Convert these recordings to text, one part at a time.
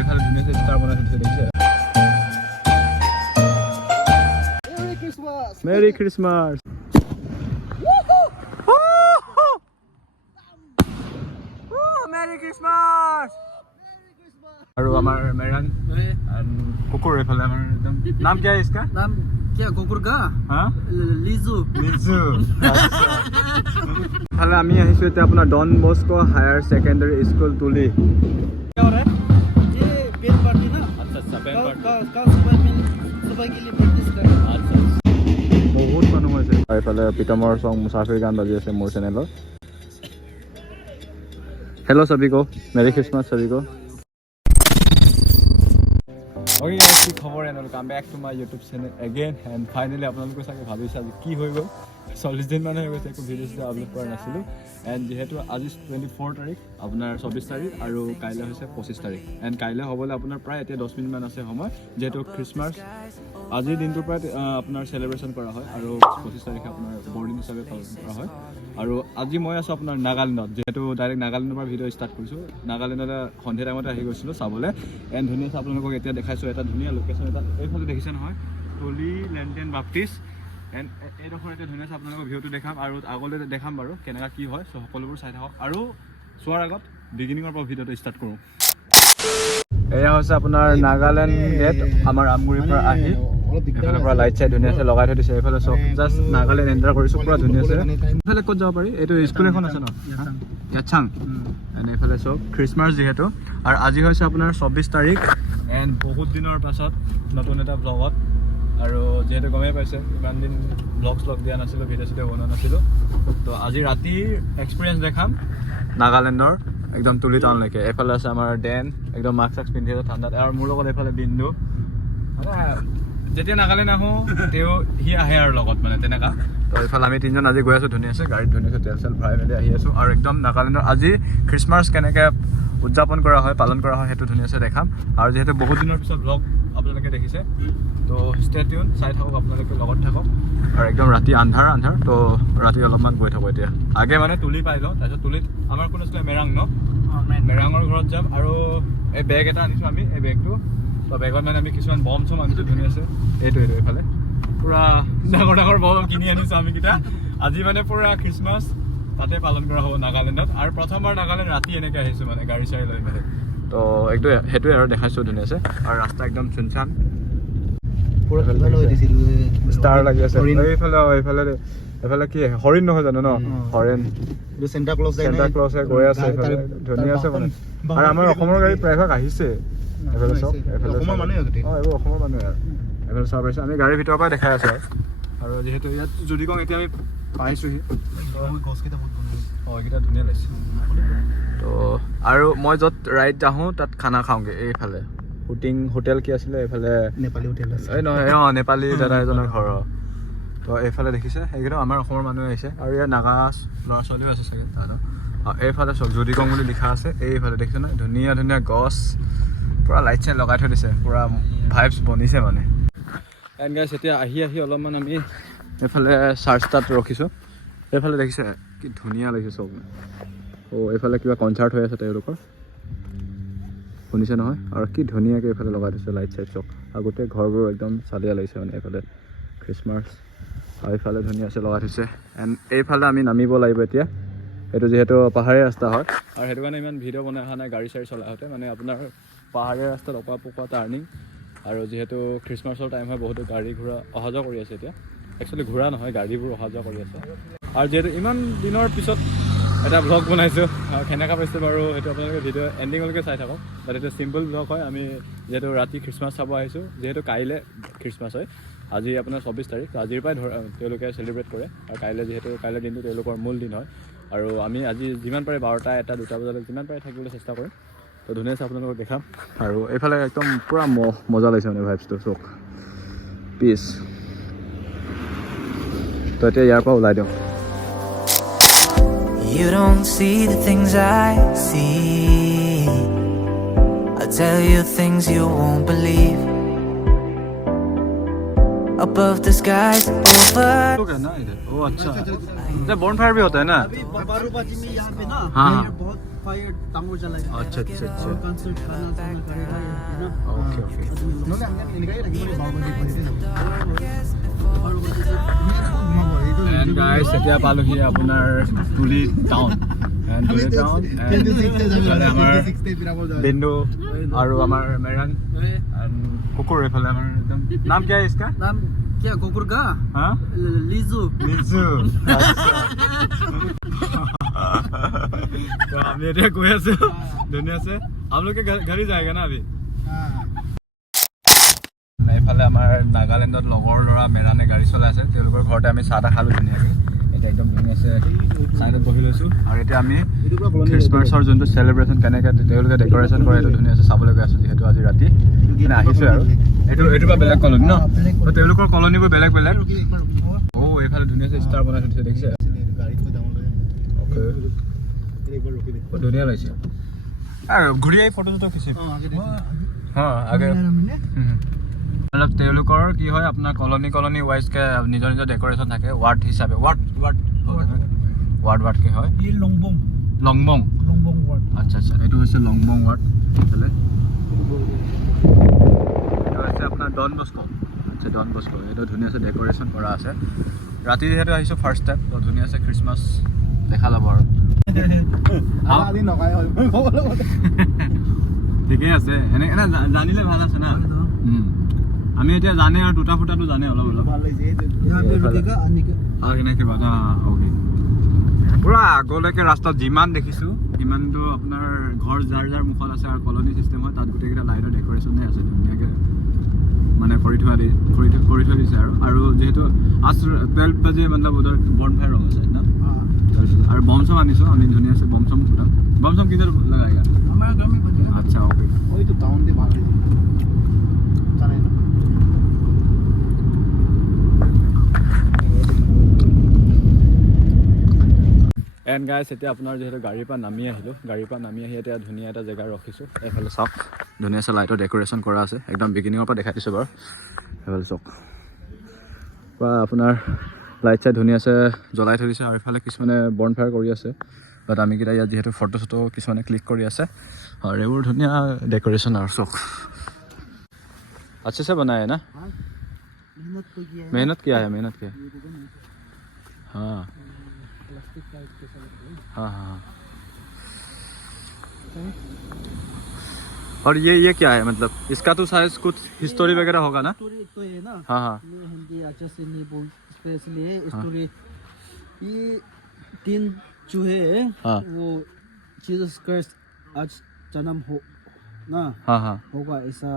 এইফালে ধুনীয়াকৈ ষ্টাৰ বনাই থৈছে দেখিছে মেৰি খ্ৰীষ্টমাছ মেৰি খ্ৰীষ্টমাছ আৰু আমাৰ মেৰাং কুকুৰ এইফালে আমাৰ একদম নাম কি है इसका नाम क्या कुकुर का हाँ लीजू লিজু ফালে আমি আহিছো এতিয়া আপোনাৰ Don Bosco higher secondary school তুলি क्या हो रहा है ये बेल पार्टी ना अच्छा बेल पार्टी का सुबह के लिए प्रैक्टिस कर अच्छा बहुत মানুহ হৈছে এইফালে পিতমৰ সং মুসাফিৰ গান বাজি আছে মোৰ চেনেলৰ हेलो सभी को मेरी क्रिसमस सभी को ओके गाइस की खबर and welcome back to my YouTube channel again and finally আপোনালোকে চাগে ভাবিছা যে কি হৈ গ'ল 40 দিন মানে হৈ গৈছে একো ভিডিঅ' আপলোড কৰা নাছিলো এন্ড যেহেতু আজি 24 তাৰিখ আপোনাৰ 24 তাৰিখ আৰু কাইলৈ হৈছে 25 তাৰিখ এন্ড কাইলৈ হ'বলৈ আপোনাৰ প্ৰায় এতিয়া 10 মিনিট মান আছে সময় যেহেতু খ্ৰীষ্টমাছ আজিৰ দিনটোৰ পৰা আপোনাৰ সেলিব্ৰেশন কৰা হয় আৰু 25 তাৰিখে আপোনাৰ বৰদিন হিচাপে পালন কৰা হয় আৰু আজি মই আছো আপোনাৰ নাগালেণ্ডত যেহেতু ডাইৰেক্ট নাগালেণ্ডৰ পৰা ভিডিঅ' ষ্টাৰ্ট কৰিছো নাগালেণ্ডত সন্ধিয়া টাইমতে আহি গৈছিলো চাবলৈ এণ্ড ধুনীয়া আপোনালোকক এতিয়া দেখাইছো এটা ধুনীয়া লোকেশ্যন এটা এইফালে দেখিছে নহয় টলি লেণ্টেন বাপ্তিষ্ট এণ্ড এইডোখৰ এতিয়া ধুনীয়া আপোনালোকক ভিডিঅ'টো দেখাম আৰু আগলৈ দেখাম বাৰু কেনেকুৱা কি হয় চ' সকলোবোৰ চাই থাকক আৰু চোৱাৰ আগত বিগিনিঙৰ পৰা ভিডিঅ'টো ষ্টাৰ্ট কৰোঁ এয়া হৈছে আপোনাৰ নাগালেণ্ড গেট আমাৰ আমগুৰিৰ পৰা আহি এইফালৰ পৰা লাইট চাইট ধুনীয়াছে লগাই থৈ দিছে এইফালে চব জাষ্ট নাগালেণ্ড এণ্টাৰ কৰিছোঁ পুৰা ধুনীয়াছে এইফালে ক'ত যাব পাৰি এইটো স্কুল এখন আছে ন ইয়াচাং এণ্ড এইফালে চব খ্ৰীষ্টমাছ যিহেতু আৰু আজি হৈছে আপোনাৰ 24 তাৰিখ এণ্ড বহুত দিনৰ পাছত নতুন এটা ব্লগত আৰু যেহেতু গমেই পাইছে ইমান দিন ব্লগ দিয়া নাছিলোঁ ভিডিঅ' চিডিঅ' বনোৱা নাছিলোঁ তো আজি ৰাতিৰ এক্সপিৰিয়েঞ্চ দেখাম নাগালেণ্ডৰ একদম তুলি টাউনলৈকে এইফালে আছে আমাৰ ডেন একদম মাস্ক চাস্ক পিন্ধি আছে ঠাণ্ডাত আৰু মোৰ লগত এইফালে বিন্দু যেতিয়া নাগালেণ্ড আহোঁ তেওঁ সি আহে আৰু লগত মানে তেনেকুৱা তো এইফালে আমি তিনিজন আজি গৈ আছোঁ ধুনীয়াছে গাড়ীত ধুনীয়াছে তেল চেল ভৰাই মেলি আহি আছোঁ আৰু একদম নাগালেণ্ডৰ আজি খ্ৰীষ্টমাছ কেনেকৈ উদযাপন কৰা হয় পালন কৰা হয় সেইটো ধুনীয়াছে দেখাম আৰু যিহেতু বহুত দিনৰ পিছত ব্লগ আপোনালোকে দেখিছে তো ষ্টে টিউন চাই থাকক আপোনালোকে লগত থাকক আৰু একদম ৰাতি আন্ধাৰ তো ৰাতি অলপমান গৈ থাকোঁ এতিয়া আগে মানে তুলি পাই লওঁ তাৰপিছত তুলিত আমাৰ কোন আছিলে মেৰাং ন মেৰাঙৰ ঘৰত যাম আৰু এই বেগ এটা আনিছোঁ আমি এই বেগটো তো বেগত মানে আমি কিছুমান বম চম আনিছোঁ ধুনীয়াছে এইটো এইফালে পুৰা ডাঙৰ ডাঙৰ বম কিনি আনিছোঁ আমি কেইটা আজি মানে পুৰা খ্ৰীষ্টমাছ তাতে পালন কৰা হ'ব নাগালেণ্ডত আৰু প্ৰথমবাৰ নাগালেণ্ড ৰাতি এনেকৈ আহিছোঁ মানে গাড়ী চাড়ী লৈ মেলি তো এইটোৱে সেইটোৱে আৰু দেখাইছোঁ ধুনীয়াছে আৰু ৰাস্তা একদম চুনচান ষ্টাৰ লাগি আছে এইফালে কি হৰিণ নহয় জানো ন হৰিণ চেণ্টা ক্লজে গৈ আছে এইফালে ধুনীয়া আছে মানে আৰু আমাৰ অসমৰ গাড়ী প্ৰায়ভাগ আহিছে এইফালে চব এইফালে অসমৰ মানুহে এইবোৰ অসমৰ মানুহে আৰু এইফালে চাব পাৰিছোঁ আমি গাড়ীৰ ভিতৰৰ পৰাই দেখাই আছোঁ আৰু যিহেতু ইয়াত যদি কওঁ এতিয়া আমি পাইছোঁহি এইকেইটা ধুনীয়া লাগিছে তো আৰু মই য'ত ৰাইড আহোঁ তাত খানা খাওঁগৈ এইফালে শুটিং হোটেল কি আছিলে এইফালে নেপালী হোটেল এই নহয় নেপালী দাদা এজনৰ ঘৰ তো এইফালে দেখিছে এইকেইটা আমাৰ অসমৰ মানুহে আহিছে আৰু ইয়াত নাগা ল'ৰা ছোৱালীও আছে চাগে তাত এইফালে চব জুদিকং বুলি লিখা আছে এইফালে দেখিছে নহয় ধুনীয়া ধুনীয়া গছ পুৰা লাইট চাইট লগাই থৈ দিছে পুৰা ভাইবছ বনিছে মানে এণ্ড গাইছ এতিয়া আহি অলপমান আমি এইফালে চাৰ্চ তাত ৰখিছোঁ এইফালে দেখিছে কি ধুনীয়া লাগিছে চব এইফালে কিবা কনচাৰ্ট হৈ আছে তেওঁলোকৰ শুনিছে নহয় আৰু কি ধুনীয়াকৈ এইফালে লগাই দিছে লাইট চাইট চব আৰু গোটেই ঘৰবোৰ একদম চালিয়া লাগিছে মানে এইফালে খ্ৰীষ্টমাছ আৰু এইফালে ধুনীয়াছে লগাই থৈছে এণ্ড এইফালে আমি নামিব লাগিব এতিয়া এইটো যিহেতু পাহাৰীয়া ৰাস্তা হয় আৰু সেইটো কাৰণে ইমান ভিডিঅ' বনাই অহা নাই গাড়ী চাড়ী চলাওঁতে মানে আপোনাৰ পাহাৰীয়া ৰাস্তাত অকোৱা পকোৱা টাৰ্ণিং আৰু যিহেতু খ্ৰীষ্টমাছৰ টাইম হয় বহুতো গাড়ী ঘোঁৰা অহা যোৱা কৰি আছে এতিয়া একচুৱেলি ঘোঁৰা নহয় গাড়ীবোৰ অহা যোৱা কৰি আছে আৰু যিহেতু ইমান দিনৰ পিছত এটা ব্লগ বনাইছোঁ আৰু কেনেকুৱা পাইছে বাৰু সেইটো আপোনালোকে ভিডিঅ' এণ্ডিঙলৈকে চাই থাকক বাট এইটো চিম্পল ব্লগ হয় আমি যিহেতু ৰাতি খ্ৰীষ্টমাছ চাব আহিছোঁ যিহেতু কাইলৈ খ্ৰীষ্টমাছ হয় আজি আপোনাৰ 24 তাৰিখ আজিৰ পৰাই তেওঁলোকে চেলিব্ৰেট কৰে আৰু কাইলৈ দিনটো তেওঁলোকৰ মূল দিন হয় আৰু আমি আজি যিমান পাৰে 12টা 1টা 2টা বজালৈ যিমান পাৰে থাকিবলৈ চেষ্টা কৰিম তো ধুনীয়াছে আপোনালোকক দেখাম আৰু এইফালে একদম পূৰা মজা লাগিছে মানে ভাইবছটো চক পিচ তো এতিয়া ইয়াৰ পৰা ওলাই দিওঁ You don't see the things I see. I tell you things you won't believe. Above the skies over. ना इधर ओ अच्छा इधर बॉनफायर भी होता है ना बारूबाजी में यहाँ पे ना हाँ बहुत फायर टांगो जलाएगा अच्छा और कंसर्ट खाना करेगा ओके ओके And guys, এতিয়া পালোহি আপোনাৰ তুলি টাউন बिंदु और हमार मेरन कुकुर এইফালে আমার একদম नाम क्या है इसका नाम क्या कुकुर का हाँ लीजू लिजू तो हम ये गए से दुनिया से हम लोग के घर ही जाएगा ना अभी এইফালে আমাৰ নাগালেণ্ডত লগৰ ল'ৰা মেৰানে গাড়ী চলাই আছে তেওঁলোকৰ ঘৰতে আমি চাহ তাহ খালোঁ ধুনীয়াকৈ এতিয়া একদম ধুনীয়াছে চাইডত বহি লৈছোঁ আৰু এতিয়া আমি খ্ৰীষ্টমাছৰ যোনটো চেলিব্ৰেশ্যন কেনেকৈ তেওঁলোকে ডেক'ৰেশ্যন কৰে সেইটো ধুনীয়াছে চাবলৈ গৈ আছোঁ যিহেতু আজি ৰাতি মানে আহিছোঁ আৰু এইটো বা বেলেগ কলনি ন তো তেওঁলোকৰ কলনিবোৰ বেলেগ বেলেগ এইফালে ধুনীয়াছে ষ্টাৰ বনাই থৈছে দেখিছে ধুনীয়া লাগিছে আৰু ঘূৰি আহি ফটো চটো খিচিম আগে मतलब তেওঁলোকৰ কি হয় আপোনাৰ কলনি ওয়াইজকে নিজৰ নিজৰ ডেকোৰেশন থাকে ওয়ার্ড হিসাবে ওয়ার্ড কি হয় ये लॉन्गबोंग লংবং वार्ड আচ্ছা আচ্ছা এটো হৈছে লংবং ওয়ার্ড তাহলে এটো আছে আপোনাৰ ডন বস্কো আচ্ছা ডন বস্কো এটো ধুনীয়াছে ডেকোৰেশন কৰা আছে ৰাতি যেহেতু আহিছো ফাৰ্স্ট টাইম তো ধুনীয়াছে খ্ৰীষ্টমাছ দেখা যাব আৰু আজি নকাই হ'ল ঠিকই আছে এনে জানিলে ভাল আছে না আমি এতিয়া জানে আৰু দুটা ফুটাটো জানে অলপ অলপ ভাল লাগিছে यहाँ पे रुकेगा आने के আৰু কেনেকৈ বাদা ওকে পুৰা আগলৈকে ৰাস্তাত যিমান দেখিছোঁ সিমানটো আপোনাৰ ঘৰ যাৰ মুখত আছে আৰু কলনি চিষ্টেম হয় তাত গোটেইকেইটা লাইটৰ ডেক'ৰেশ্যনে আছে ধুনীয়াকৈ মানে কৰি থৈ দিছে আৰু যিহেতু আজ 12 বাজে मतलब उधर বনফায়াৰ हो আছে না আৰু বম চম আনিছোঁ আমি ধুনীয়াছে বম চম ফুটাম बम सम किधर लगाएगा हमारे घर में बजेगा अच्छा ओके वही तो टाउन से बाहर चले ना एंड गाइस এতিয়া আপোনাৰ যেহেতু গাড়ীৰ পৰা নামি আহি এতিয়া ধুনীয়া এটা জেগা ৰখিছোঁ এইফালে চাওক ধুনীয়াছে লাইটৰ ডেক'ৰেশ্যন কৰা আছে একদম বিগিনিঙৰ পৰা দেখাই দিছোঁ বাৰু এইফালে চাওক পৰা আপোনাৰ লাইট চাই ধুনীয়াছে জ্বলাই থৈ দিছে আৰু এইফালে কিছুমানে বনফায়াৰ কৰি আছে বাট আমি কেইটা ইয়াত যিহেতু ফটো চটো কিছুমানে ক্লিক কৰি আছে আৰু এইবোৰ ধুনীয়া ডেক'ৰেশ্যন আৰু চাওক अच्छे से बनाया है ना मेहनत तो किया है मेहनत किया है हाँ प्लास्टिक का एक कैसा लगता है हाँ और ये क्या है मतलब इसका तो शायद कुछ हिस्टोरी वगैरह होगा ना स्टोरी तो है ना हाँ हाँ मैं हिंदी अच्छे से नहीं बोल स्पेशली है स्टोरी ये तीन चूहे हाँ वो जीसस क्राइस्ट आज जन्म हो ना हाँ होगा ऐसा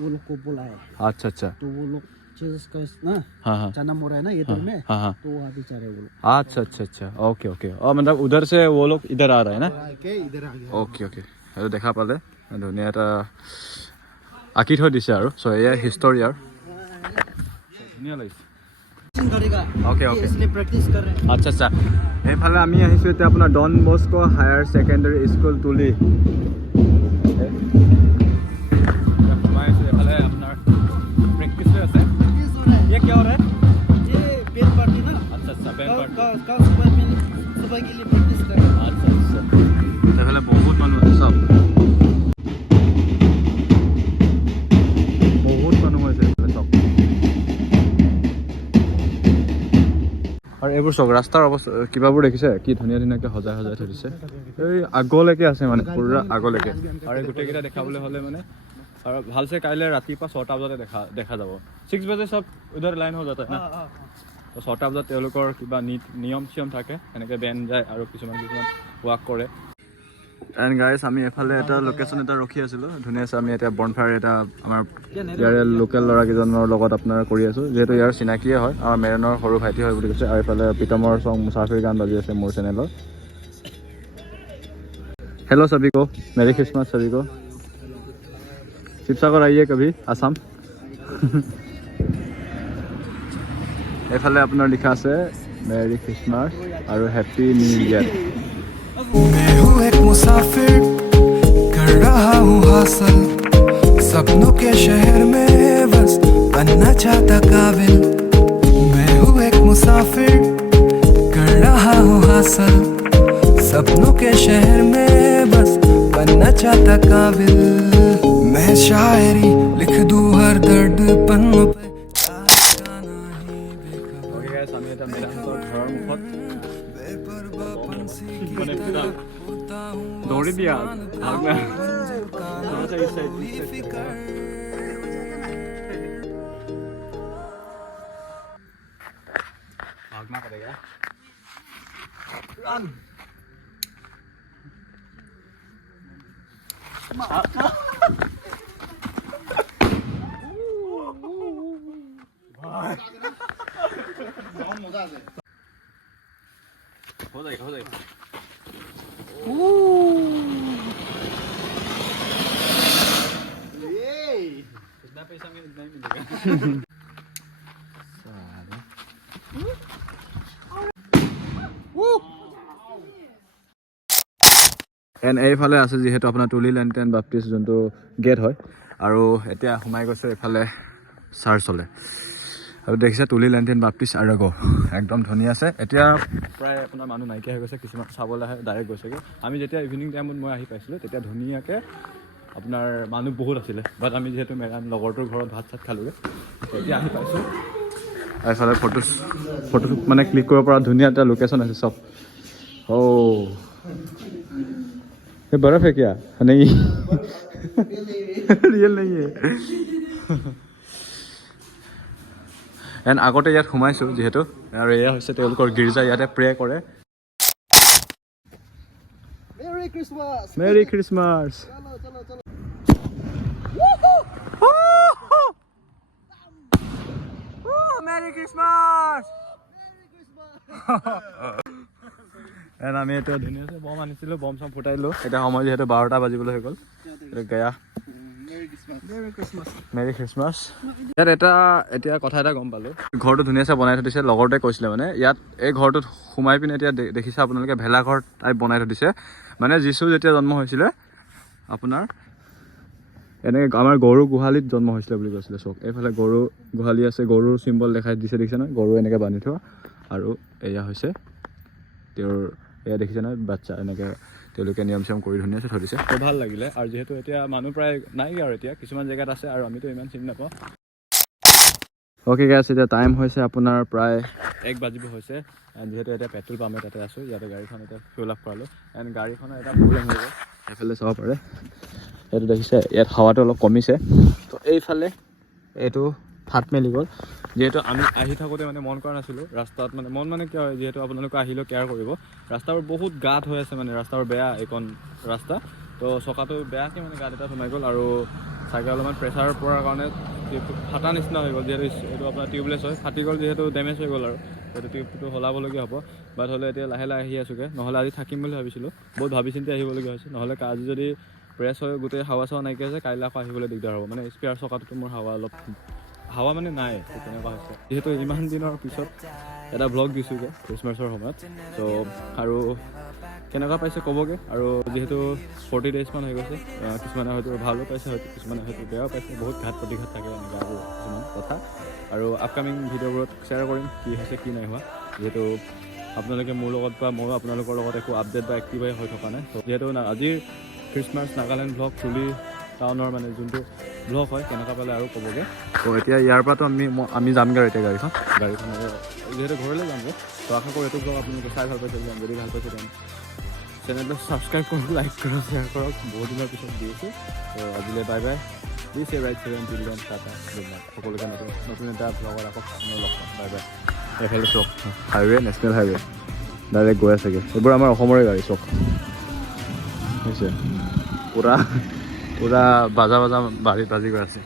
वो लोग को बोला है अच्छा अच्छा तो वो लोग जीसस क्राइस्ट ना हाँ जन्म हो रहा है ना ये दिन में हाँ तो वहाँ भी जा रहे वो लोग अच्छा ओके और मतलब उधर से वो लोग इधर आ रहे हैं ना इधर आ गया ओके সেইটো দেখা পালে ধুনীয়া এটা আঁকি থৈ দিছে আৰু চ' এয়া হিষ্টৰী আৰু ধুনীয়া লাগিছে करेगा ओके इसलिए प्रैक्टिस कर रहे हैं আচ্ছা এইফালে আমি আহিছোঁ এতিয়া আপোনাৰ Don Bosco higher secondary school তুলি এইফালে আপোনাৰ প্ৰেক্টিছ হৈ আছে ये क्या हो रहा है ये बेल पार्टी ना अच्छा बैंड पार्टी का सुबह के लिए प्रैक्टिस कर रहे हैं अच्छा এইফালে বহুত মানুহ আছে চব বহুত মানুহ হৈছে এইফালে চব আৰু এইবোৰ চক ৰাস্তাৰ অৱস্থা কিবাবোৰ দেখিছে কি ধুনীয়াকৈ সজাই থৈ দিছে এই আগলৈকে আছে মানে পুৰা আগলৈকে আৰু গোটেইকেইটা দেখাবলৈ হ'লে মানে और भाल से काले रातिपुৱা 6টা বজাতে দেখা যাব 6 बजे सब उधर लाइन हो जाता है ना तो 6টা বজাত তেওঁলোকৰ কিবা নিয়ম থাকে এনেকৈ বেন যায় আৰু কিছুমান ৱাক কৰে এণ্ড গাইজ আমি এফালে এটা লোকেশ্যন এটা ৰখি আছিলোঁ ধুনীয়াছে আমি এতিয়া বনফায়াৰ এটা আমাৰ ইয়াৰে লোকেল ল'ৰাকেইজনৰ লগত আপোনাৰ কৰি আছোঁ যিহেতু ইয়াৰ চিনাকিয়ে হয় আমাৰ মেৰনৰ সৰু ভাইটি হয় বুলি কৈছে আৰু এইফালে প্ৰীতমৰ চং মুছাফিৰ গান বাজি আছে মোৰ চেনেলৰ हेलो सभी को मेरी क्रिसमस सभी को शिवसागर आइए कभी आसाम এইফালে আপোনাৰ লিখা আছে মেৰী খ্ৰীষ্টমাছ আৰু হেপী নিউ ইয়েৰ मैं हूँ एक मुसाफिर कर रहा हूँ हासिल सपनों के शहर में बस बनना चाहता काबिल मैं हूँ एक मुसाफिर कर रहा हूँ हासिल सपनों के शहर में बस बनना चाहता काबिल मैं है शायरी लिख दूं हर दर्द पन्नों पे আমি এটা মেদামহঁতৰ ঘৰৰ মুখত মানে পুৰা দৌৰি দিয়া भागना पड़ेगा हो जाएगा कितना पैसा में इतना ही मिलेगा এণ্ড এইফালে আছে যিহেতু আপোনাৰ তুলি লেণ্টেন বাপ্তিষ্ট যোনটো গেট হয় আৰু এতিয়া সোমাই গৈছে এইফালে চাৰ্চলে আৰু দেখিছে তুলি লেণ্টেন বাপ্তিষ্ট আৰু একদম ধুনীয়া আছে এতিয়া প্ৰায় আপোনাৰ মানুহ নাইকিয়া হৈ গৈছে কিছুমান চাবলৈ আহে ডাইৰেক্ট গৈছেগৈ আমি যেতিয়া ইভিনিং টাইমত মই আহি পাইছিলোঁ তেতিয়া ধুনীয়াকৈ আপোনাৰ মানুহ বহুত আছিলে বাট আমি যিহেতু মেডাম লগৰটোৰ ঘৰত ভাত চাত খালোঁগৈ এতিয়া আহি পাইছোঁ এইফালে ফটো মানে ক্লিক কৰিব পৰা ধুনীয়া এটা লোকেশ্যন আছে চব ये बर्फ है क्या नहीं रियल नहीं है एंड আগতে ইয়াত সোমাইছোঁ যিহেতু আৰু এয়া হৈছে তেওঁলোকৰ গীৰ্জা ইয়াতে প্ৰে কৰে মেৰি ক্ৰিছমাছ মেৰি ক্ৰিছমাছ এণ্ড আমি এতিয়া ধুনীয়াকৈ বম আনিছিলোঁ বম চম ফুটাইলোঁ এতিয়া সময় যিহেতু 12টা বাজিবলৈ হৈ গ'ল গয়া মেৰি খ্ৰীষ্টমাছ ইয়াত এতিয়া কথা এটা গম পালোঁ ঘৰটো ধুনীয়াকৈ বনাই থৈ দিছে লগৰটোৱে কৈছিলে মানে ইয়াত এই ঘৰটোত সোমাই পিনে এতিয়া দেখিছে আপোনালোকে ভেলাঘৰ টাইপ বনাই থৈ দিছে মানে যীশু যেতিয়া জন্ম হৈছিলে আপোনাৰ এনেকৈ আমাৰ গৰু গোহালিত জন্ম হৈছিলে বুলি কৈছিলে চব এইফালে গৰু গোহালি আছে গৰুৰ চিম্বল দেখাই দিছে দেখিছে নহয় গৰু এনেকৈ বান্ধি থোৱা আৰু এয়া হৈছে তেওঁৰ এয়া দেখিছে নহয় বাচ্চা এনেকৈ তেওঁলোকে নিয়ম চিয়ম কৰি ধুনীয়াকৈ থৈ দিছে ভাল লাগিলে আৰু যিহেতু এতিয়া মানুহ প্ৰায় নাইকিয়া আৰু এতিয়া কিছুমান জেগাত আছে আৰু আমিতো ইমান চিনি নাপাওঁ অ'কে গাইছ এতিয়া টাইম হৈছে আপোনাৰ প্ৰায় 1 বাজিব হৈছে যিহেতু এতিয়া পেট্ৰল পাম্পে তাতে আছোঁ ইয়াতে গাড়ীখন এতিয়া ফিউল আপ কৰালোঁ এণ্ড গাড়ীখনৰ এটা প্ৰব্লেম হৈ গ'ল এইফালে চাব পাৰে এইটো দেখিছে ইয়াত হাৱাটো অলপ কমিছে তো এইফালে এইটো ফাট মেলি গ'ল যিহেতু আমি আহি থাকোঁতে মানে মন কৰা নাছিলোঁ ৰাস্তাত মানে মন মানে কি হয় যিহেতু আপোনালোকে আহিলেও কেয়াৰ কৰিব ৰাস্তাবোৰ বহুত গাঁত হৈ আছে মানে ৰাস্তাবোৰ বেয়া এইখন ৰাস্তা তো চকাটো বেয়াকৈ মানে গাঁত এটা সোমাই গ'ল আৰু চাগে অলপমান প্ৰেছাৰ পৰাৰ কাৰণে ফাটা নিচিনা হৈ গ'ল যিহেতু এইটো আপোনাৰ টিউবলেছ হয় ফাটি গ'ল যিহেতু ডেমেজ হৈ গ'ল আৰু সেইটো টিউবটো সলাবলগীয়া হ'ব বাট হ'লে এতিয়া লাহে লাহে আহি আছোঁগৈ নহ'লে আজি থাকিম বুলি ভাবিছিলোঁ বহুত ভাবি চিন্তি আহিবলগীয়া হৈছে নহ'লে আজি যদি প্ৰেছ হৈ গোটেই হাৱা চাৱা নাইকিয়া আছে কাইলৈ আকৌ আহিবলৈ দিগদাৰ হ'ব মানে স্পেয়াৰ চকাটোতো মোৰ হাৱা মানে নাই তেনেকুৱা হৈছে যিহেতু ইমান দিনৰ পিছত এটা ব্লগ দিছোঁগৈ খ্ৰীষ্টমাছৰ সময়ত চ' আৰু কেনেকুৱা পাইছে ক'বগৈ আৰু যিহেতু 40 days মান হৈ গৈছে কিছুমানে হয়তো ভালো পাইছে হয়তো কিছুমানে হয়তো বেয়াও পাইছে বহুত ঘাট প্ৰতিঘাত থাকে এনেকুৱা আৰু কিছুমান কথা আৰু আপকামিং ভিডিঅ'বোৰত শ্বেয়াৰ কৰিম কি হৈছে কি নাই হোৱা যিহেতু আপোনালোকে মোৰ লগত বা ময়ো আপোনালোকৰ লগত একো আপডেট বা এক্টিভাই হৈ থকা নাই চ' যিহেতু আজিৰ খ্ৰীষ্টমাছ নাগালেণ্ড ব্লগ তুলি টাউনৰ মানে যোনটো ব্লগ হয় কেনেকুৱা পালে আৰু ক'বগৈ তো এতিয়া ইয়াৰ পৰাতো আমি যামগৈ আৰু এতিয়া গাড়ীখন যিহেতু ঘৰলৈ যামগৈ তো আশা কৰোঁ এইটো ব্লগ আপোনালোকে চাই ভাল পাইছে যদি ভাল পাইছে তেনে চেনেলটো ছাবস্ক্ৰাইব কৰক লাইক কৰক শ্বেয়াৰ কৰক বহুত দিনৰ পিছত দি আছোঁ তো আজিলৈ bye bye please right seven টিলডেন টাটা গুড নাইট সকলোকে নতুন এটা ব্লগত আকৌ লগ পাম বাই বাই এইফালে চক হাইৱে নেশ্যনেল হাইৱে ডাইৰেক্ট গৈ আছেগৈ এইবোৰ আমাৰ অসমৰে গাড়ী চক হৈছে পুৰা বাজা বাজি গৈ আছে